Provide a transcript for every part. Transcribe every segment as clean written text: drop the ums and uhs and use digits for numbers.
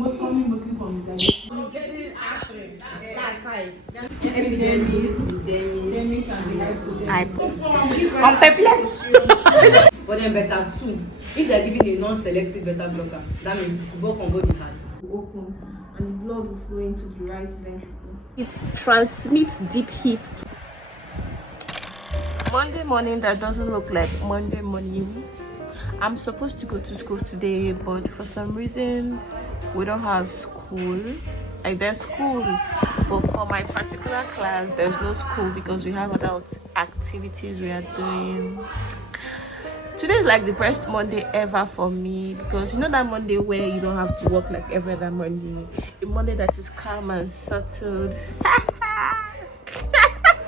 mostly from the getting aspirin. That's right. Epidermis, dermis, and the hypodermis. I'm perplexed. But then beta 2, if they're giving a non-selective beta blocker, that means it will work on both the hearts. Open and the blood will flow into the right ventricle. It transmits deep heat. Monday morning that doesn't look like Monday morning. I'm supposed to go to school today, but for some reasons we don't have school. Like there's school, but for my particular class there's no school because we have other activities we are doing. Today is like the best Monday ever for me because you know that Monday where you don't have to work like every other Monday, a Monday that is calm and settled.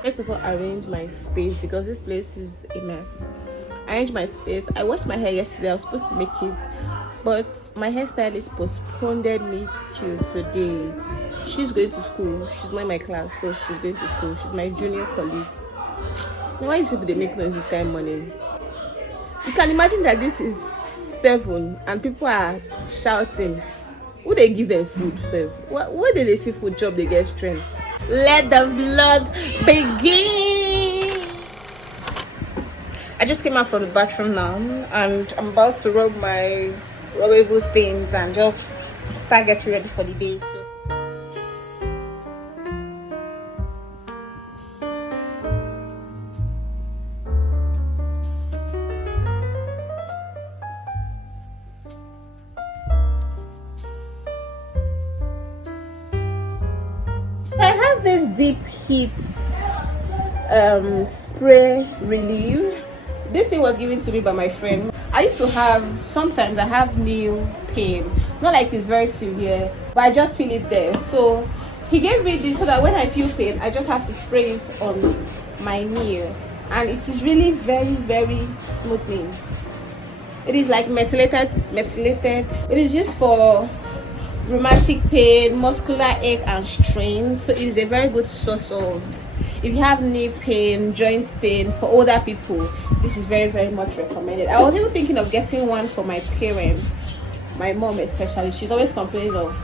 First of all, arrange my space because this place is a mess. Arrange my space. I washed my hair yesterday. I was supposed to make it, but my hairstylist postponed me till today. She's going to school. She's not in my class, so she's going to school. She's my junior colleague. Now, why do they make noise this kind of morning? You can imagine that this is 7 and people are shouting. Who they give them food? Where did they see food job? They get strength. Let the vlog begin. I just came out from the bathroom now and I'm about to rub my rubbable things and just start getting ready for the day. So I have this deep heat spray relief. This thing was given to me by my friend. I used to have, sometimes I have nail pain. Not like it's very severe, but I just feel it there. So he gave me this so that when I feel pain, I just have to spray it on my nail. And it is really very, very smoothing. It is like methylated. It is just for rheumatic pain, muscular ache and strain. So it is a very good source of, if you have knee pain, joint pain, for older people, this is very, very much recommended. I was even thinking of getting one for my parents, my mom especially. She's always complaining of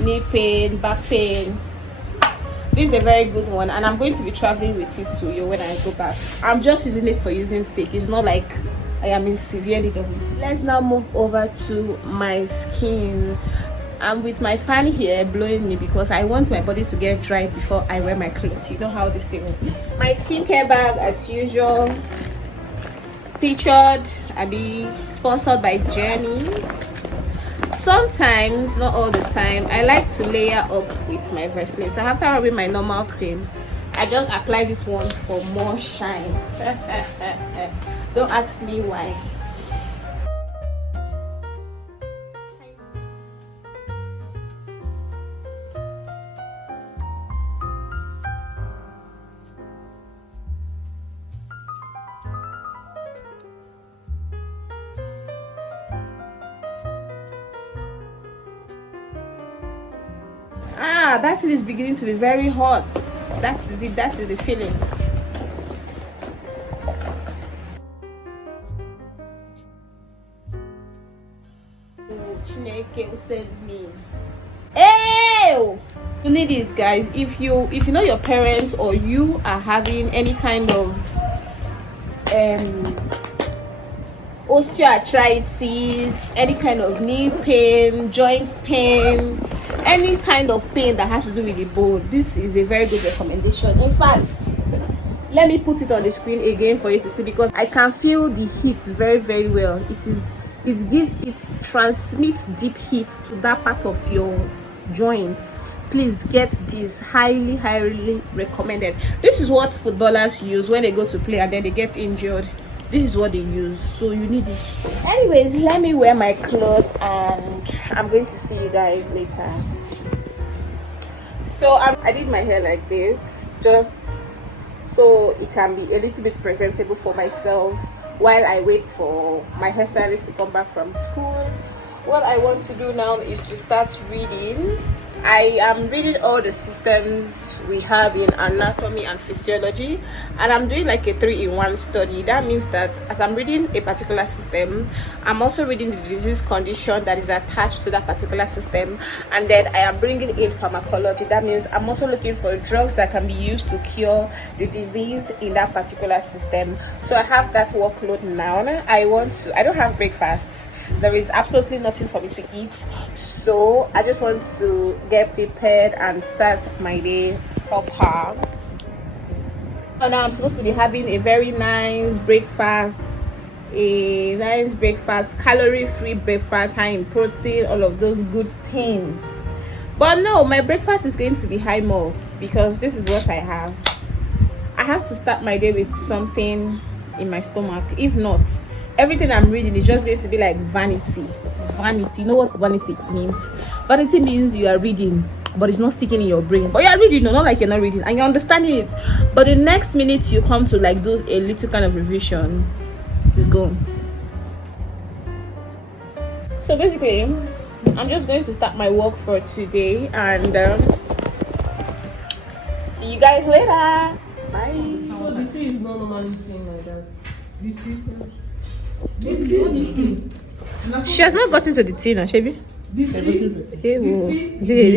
knee pain, back pain. This is a very good one, and I'm going to be traveling with it to you when I go back. I'm just using it for using sake. It's not like I am in severe need of it. Let's now move over to my skin. I'm with my fan here blowing me because I want my body to get dry before I wear my clothes. You know how this thing works. My skincare bag, as usual, featured, sponsored by Jenny. Sometimes, not all the time, I like to layer up with my Vaseline. So after rubbing my normal cream, I just apply this one for more shine. Don't ask me why. That thing is beginning to be very hot. That is it. That is the feeling. Chineke will send me. Hey! You need it, guys. If you know your parents or you are having any kind of osteoarthritis, any kind of knee pain, joint pain, any kind of pain that has to do with the bone, this is a very good recommendation. In fact, let me put it on the screen again for you to see because I can feel the heat very, very well. It transmits deep heat to that part of your joints. Please get this. Highly, highly recommended. This is what footballers use when they go to play and then they get injured. This is what they use, so you need it. Anyways, let me wear my clothes and I'm going to see you guys later. So I did my hair like this just so it can be a little bit presentable for myself while I wait for my hairstylist to come back from school. what I want to do now is to start reading. I am reading all the systems we have in anatomy and physiology, and I'm doing like a 3-in-1 study. That means that as I'm reading a particular system, I'm also reading the disease condition that is attached to that particular system, and then I am bringing in pharmacology. That means I'm also looking for drugs that can be used to cure the disease in that particular system. So I have that workload now. I don't have breakfast. There is absolutely nothing for me to eat, so I just want to get prepared and start my day proper. And now I'm supposed to be having a very nice breakfast, calorie-free breakfast, high in protein, all of those good things. But no, my breakfast is going to be high mobs because this is what I have. I have to start my day with something in my stomach. If not, everything I'm reading is just going to be like vanity. You know what vanity means? Vanity means you are reading, but it's not sticking in your brain. But you are reading, no, not like you're not reading, and you're understanding it. But the next minute you come to like do a little kind of revision, it is gone. So basically, I'm just going to start my work for today, and see you guys later. Bye. So the tea is not normally seen like that. The tea. This is what the tea. She has not gotten to the tea now, Shebi. The tea. Hey, whoa. The tea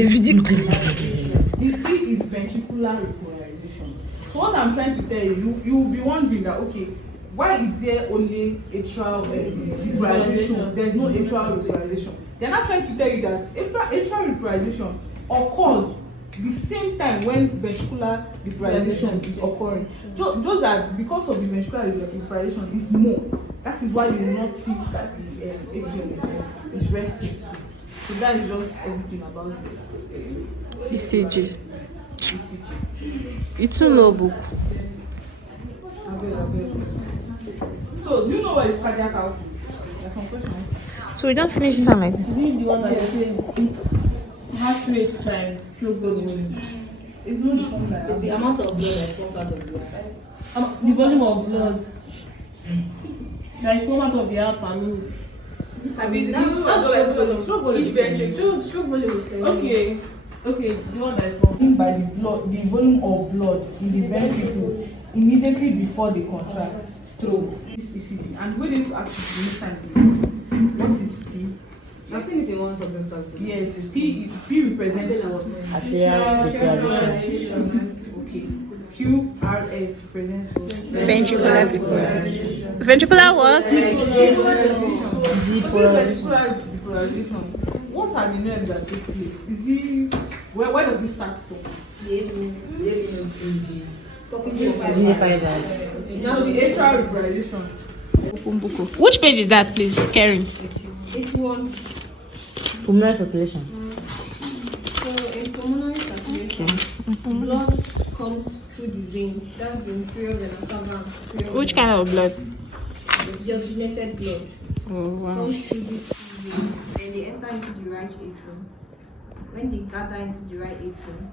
is ventricular repolarization. So what I'm trying to tell you, you'll be wondering that, okay, why is there only atrial repolarization? There's no atrial repolarization. They're not trying to tell you that atrial repolarization occurs the same time when ventricular repolarization is occurring. Just that because of the ventricular repolarization is more. That is why you will not see that the atrium is resting. So that is just everything about this. ECG. It's a notebook. So do you know what is cardiac output? There's some questions. So we don't finish this one like this. Is it the one that says heart rate times close volume? It's not the formula. The amount of blood that comes out of the heart. The volume of blood. There is 1 part of the heart per minute. I mean, That's stroke volume. Stroke volume is okay. Okay, the one that is wrong. By the volume of blood in the ventricle immediately before they contract stroke. This ECG. And when this actually this time, what is P? I've seen it in one substance class. Yes, P represents what? Okay. QRS represents what? Ventricular depolarization. Ventricular what? Depolarization. What are the nerves that take place? Is it where does it start from? Now the atrial repolarization. Which page is that, please, Karen? It's one. Pulmonary circulation. So in pulmonary circulation, blood comes through the vein. That's the inferior vena cava and superior. Which kind of blood? The oxygenated blood Oh, wow. comes through these two veins. Then they enter into the right atrium. When they gather into the right atrium,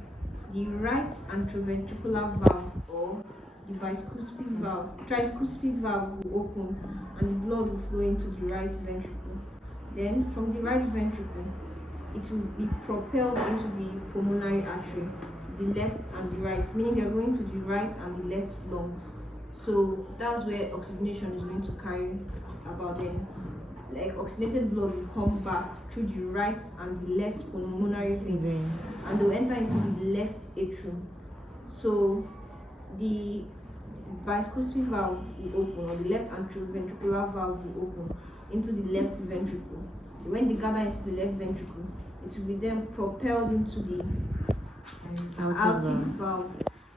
the right anteroventricular valve or the tricuspid valve will open and the blood will flow into the right ventricle. Then from the right ventricle, it will be propelled into the pulmonary artery, the left and the right, meaning they're going to the right and the left lungs. So that's where oxygenation is going to carry about. Then like oxygenated blood will come back through the right and the left pulmonary vein, and they'll enter into the left atrium. So the bicuspid valve will open, or the left anteroventricular valve will open into the left ventricle. When they gather into the left ventricle, it will be then propelled into the aortic valve,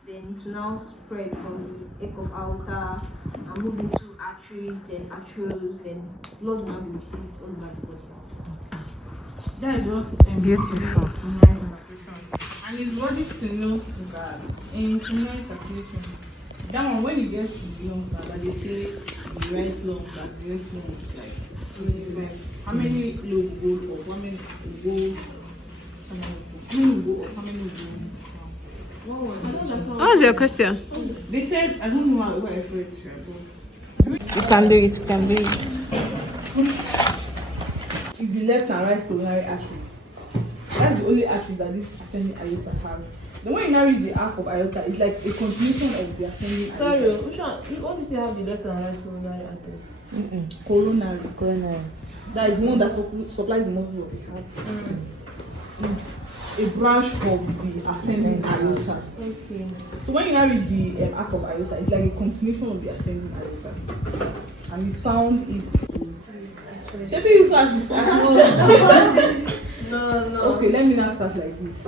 then to now spread from the arc of aorta and move into arteries, then arterioles, then blood will now be received all over the body. That is just beautiful. And it's worthy to know that in pulmonary circulation, that one when it gets to the lungs, that they say the right lung and the left lung is like how many loads go up, how many will go, how many will go. What was your question? They said, I don't know where I saw it. You can do it, you can do it. is the left and right coronary arteries. That's the only arteries that this ascending aorta has. Then when you now reach the arc of aorta, it's like a continuation of the ascending aorta. Sorry, which one? What did you have the left and right coronary arteries? Coronary. Coronary. That is the one that supplies the muscle of the heart. It's a branch of the ascending aorta. Okay. So when you now reach the arc of aorta, it's like a continuation of the ascending aorta, and it's found in. Maybe you start with No. Okay, let me now start like this.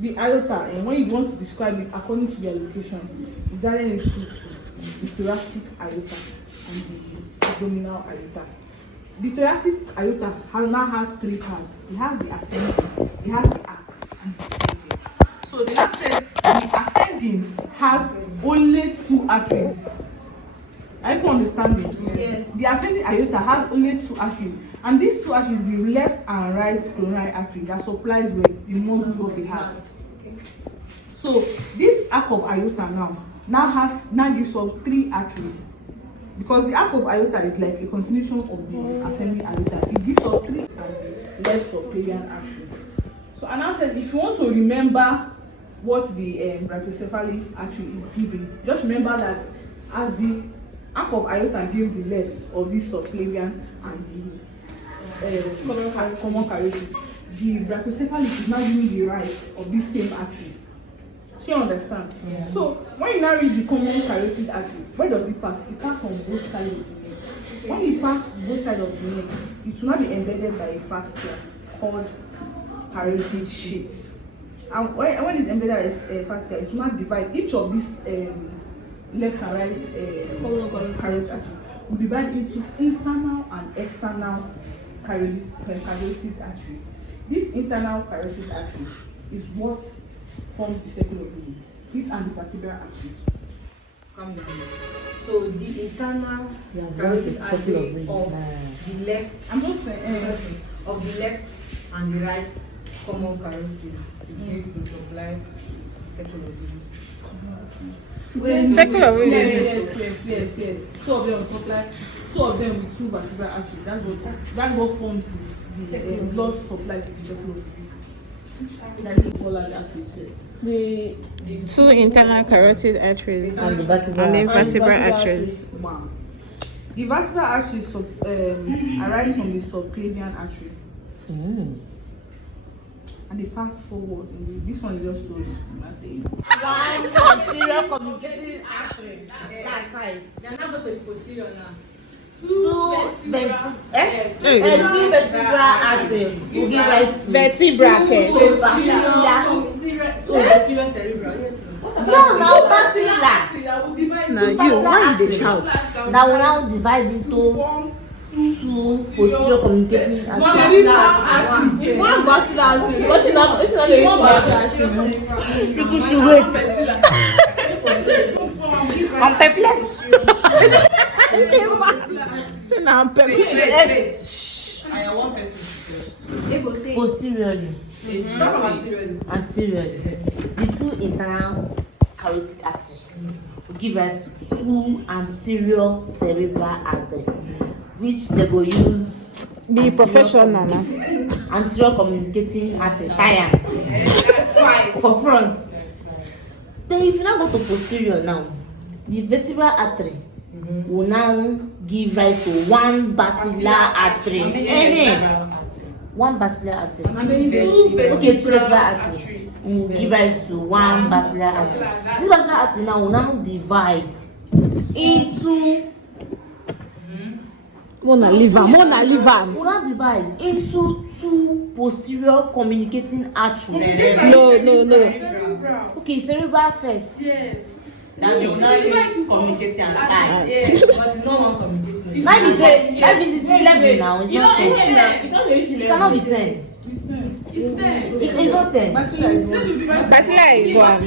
The aorta, and when you want to describe it according to their location, is that in the thoracic aorta and the abdominal aorta. The thoracic aorta now has three parts. It has the ascending, it has the arc, and the descending. So they now said the ascending has only two arteries. Are you understanding? Yes. The ascending aorta has only two arteries, and these two arteries, the left and right coronary artery, that supplies with the muscles of the heart. So this arc of aorta now gives us three arteries, because the arc of aorta is like a continuation of the ascending aorta. It gives us three and the left subclavian artery. So I now said, if you want to remember what the brachiocephaly artery is giving, just remember that as the arc of aorta gives the left of this subclavian and the common carotid, the brachiocephaly is now giving the right of this same artery. You understand? Yeah. So when you now reach the common carotid artery, where does it pass? It passes on both sides of the neck. When it passes both sides of the neck, it will not be embedded by a fascia called carotid sheath. And when it's embedded by a fascia, it will not divide. Each of these left and right common carotid artery will divide into internal and external carotid artery. This internal carotid artery is what forms the circle of Willis. It and the vertebral artery. Calm down. So the internal carotid circle of artery Willis. of the left, I'm just saying. of the left and the right common carotid is going to supply the circle of Willis. Circle of Willis. Yes. Two of them supply. Two of them with two vertebral arteries. That's what forms the blood supply to the circle of Willis. That's the polar arteries first. Two internal carotid arteries And the vertebral. and then vertebral arteries. Wow. The vertebral artery arise from the subclavian artery, and they pass forward. This one is just so nothing. One posterior communicating artery. That side. They are now going to the posterior now. Two vertebral artery. You give rise to Vertebra. Posterior cerebral. Yes. No, now vascular. Now you, why you dey shout? That will now divide into two posterior communicating arteries. One vascular artery. What's not You should wait. I'm perplexed. Say now I'm Yes. I am one person. Posteriorly. Not anteriorly. Anteriorly. The two internal carotid arteries will give rise to two anterior cerebral arteries, which they go use be professional now. anterior communicating artery tire for front. Then if you now go to posterior now, the vertebral artery will now give rise to one basilar artery. One basilar artery. Okay, two vertebral artery will give rise to one basilar artery. This basilar artery now will now divide into Mona liver. will now divide into two posterior communicating arteries. No. Okay, cerebral first. Now they will now use communicating and time. But it's not one communicating. Now you say that is 11 now. It's not 10. It cannot be 10. It's not 10. Vascular is one. Bachelor is one.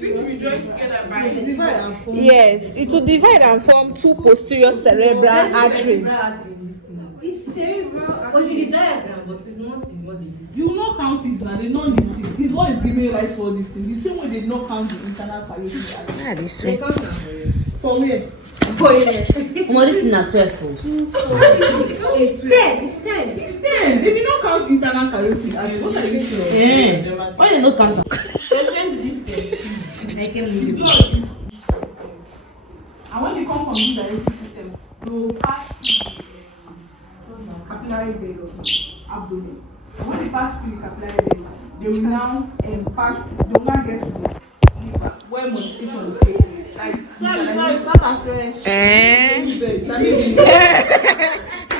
Which we join together by Divide and form. Yes, it will divide and form two posterior cerebral arteries. It's cerebral. Okay, the diagram, but it's not in what they use. You will not count it now. They know this thing. This one is giving rise for this thing. The same way they not count the internal carotid artery. Ah, this They way. count them for you. For where? What is in a 12? It's 10. It's 10. It's 10. They did not count internal carotid. I mean, what are you saying? Yeah. Why they no cancer? They send this thing. I can leave it. And when they come from this digestive system, they will pass through the capillary bed of the abdomen. And when they pass through the capillary bed, they will now pass through, they will now get to the liver, where modification will take place. Like, Sorry, start afresh.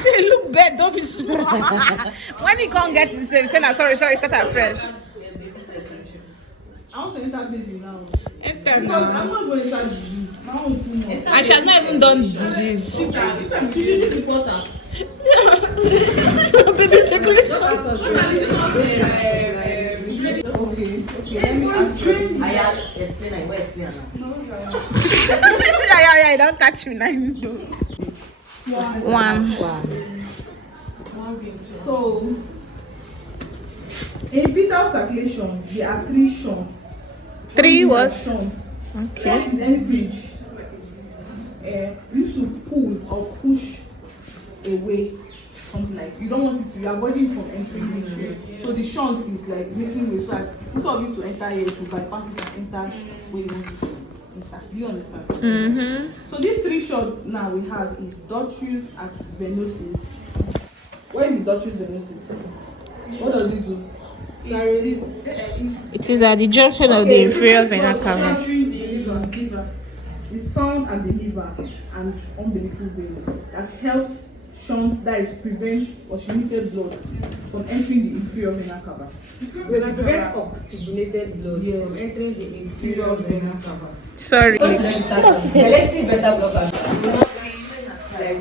They look bad, don't be small. When he can't get himself, say, nah, sorry, start afresh. I want to enter baby now. Enter Because now. I'm not going to start disease. My own too much. And she has not even done disease. Baby circulation. Okay. Let me ask you. I have explain. I will explain now. Yeah, don't catch me now. One. So, in fetal circulation, there are 3 shunts. 3 what? Shunts. Okay. Shunt is anything used to pull or push away, something like you don't want it to. You are avoiding from entering this way. So the shunt is like making way so that instead of you to enter here, to bypass it and enter where you want it to enter. Do you understand? So these 3 shunts now we have is ductus and venosus. Where is the ductus venosus? What does it do? It is at the junction of the inferior vena cava. It's found at the liver and umbilical vein that helps shunt, that is prevent oxygenated blood from entering the inferior vena cava. Wait, to prevent oxygenated blood Yes. from entering the inferior vena cava. Sorry. Selective beta blocker. Like,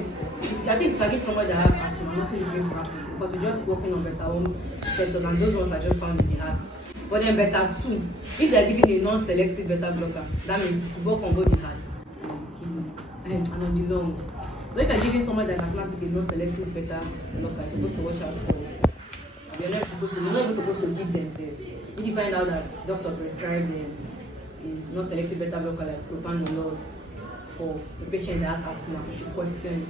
I think if I give someone that have asthma, nothing is going to happen because you're just working on beta 1 receptors and those ones are just found in the heart. But then beta 2, if they're giving a non-selective beta blocker, that means to work on both the heart and on the lungs. So if you're giving someone that is asthmatic a non-selective beta blocker, you're supposed to watch out for. You're not even supposed to give them safe. If you find out that doctor prescribed them a non-selective beta blocker like propranolol for the patient that has asthma, you should question it.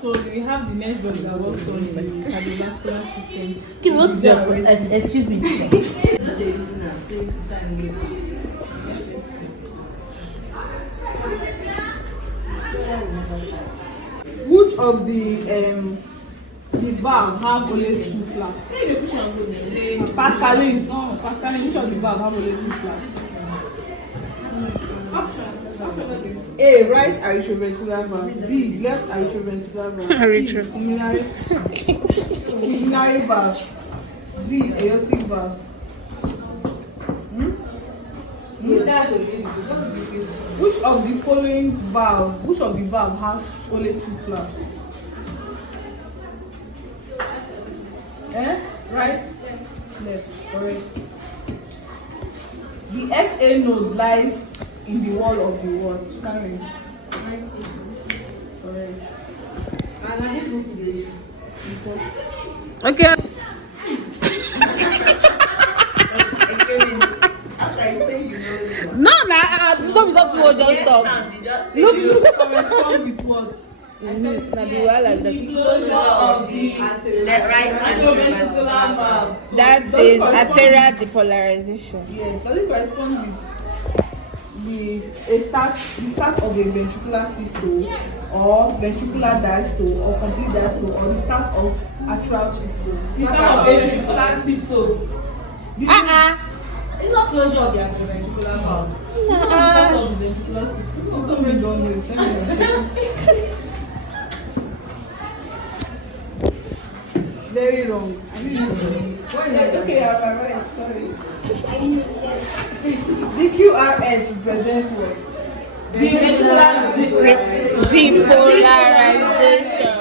So we have the next drug that works on the cardiovascular system. Okay, what's excuse me. Which of the valve have only 2 flaps? Pascaline. No, Pascaline. Which of the valve have only 2 flaps? A. Right atrioventricular valve. B. Left atrioventricular valve. C. Pulmonary valve. D. Aortic valve. Which of the following valve? Which of the valve has only 2 flaps? Right, left, correct. The SA node lies in the wall of the what? Correct. And this book is Okay. No, it's not result to what, just stop. Look, correspond with what? Now the wall like that. That is arterial depolarization. Yes, does it correspond with the start of a ventricular systole or ventricular diastole or complete diastole or the start of atrial systole? the start of ventricular systole. It's not closure of the atrioventricular valve. Very wrong. Okay, I'm right. Sorry. DQRS represents what? Depolarization.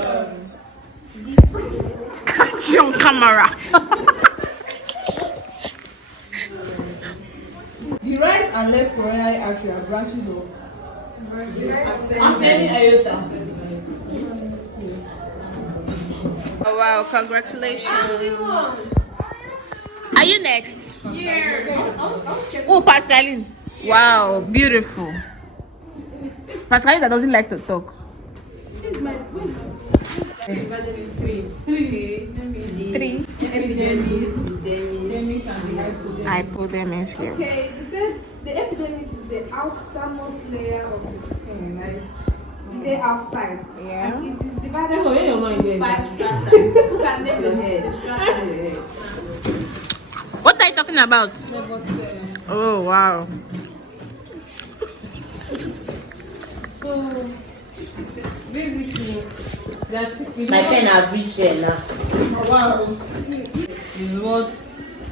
Catch you on camera. The right and left coronary artery are branches of Ascending aorta. Oh wow, congratulations. Are you next? Yeah. Oh, Pascaline. Wow, beautiful. Pascal that doesn't like to talk. Divided in three. Three. Epidermis, Epidermis and the hypodermis. Hypodermis here. Okay, they said the epidermis is the outermost layer of the skin, like the outside. Yeah. And it is divided Oh, yeah, into yeah, yeah. 5 strata. Who can name the strata? What are you talking about? Oh wow. So basically, that My pen have reached here now. Wow. is what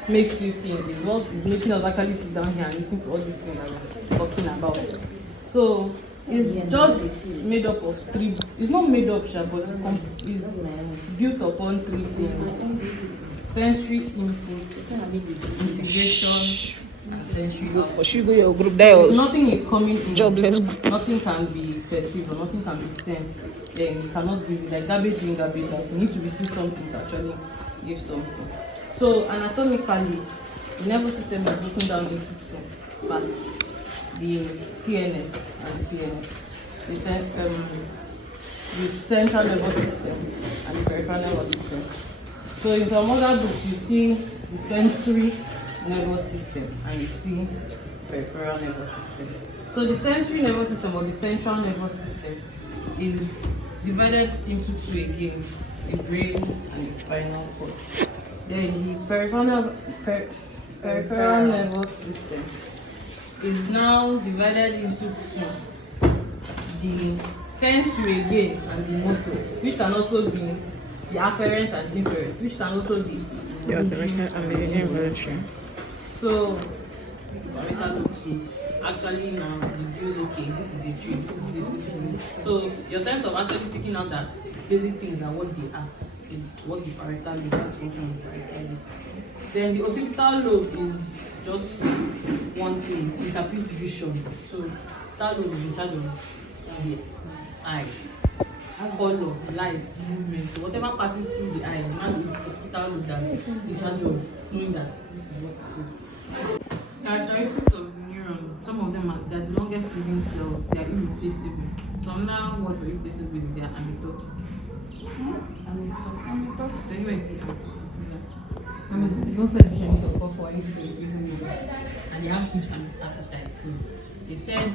makes you think. Is what is making us actually sit down here and listen to all these things that we're talking about. So it's just made up of three. It's not made up, sha, but it's built upon three things: sensory input, integration, and sensory output. Should go your group there. If nothing is coming in, Jobless. nothing can be perceived or nothing can be sensed, then you cannot be like garbage in, garbage out. You need to receive something to actually give something. So anatomically, the nervous system is broken down into two parts: the CNS and the PNS. The central nervous system and the peripheral nervous system. So in some other books, you see the sensory nervous system and you see peripheral nervous system. So the sensory nervous system or the central nervous system is divided into two again: the brain and the spinal cord. Then the peripheral nervous system is now divided into two: the sensory again and the motor, which can also be the afferent and inferent, which can also be The automatic and the involuntary. so we can go to actually now deduce, okay, this is a tree, this is this, this is this. So your sense of actually picking out that basic things are what they are is what the parietal lobe, that's function of the parietal lobe. Then the occipital lobe is just one thing, it interprets vision. So occipital lobe is in charge of the eye, color, light, movement, so whatever passes through the eye, now the occipital lobe that's in charge of knowing that this is what it is. Characteristics of the neuron, some of them are the longest living cells, they are irreplaceable. Some now word for irreplaceable is they are amitotic. So anyway, see amitotic. Don't say you need to go for anything. And they have huge appetite. So they said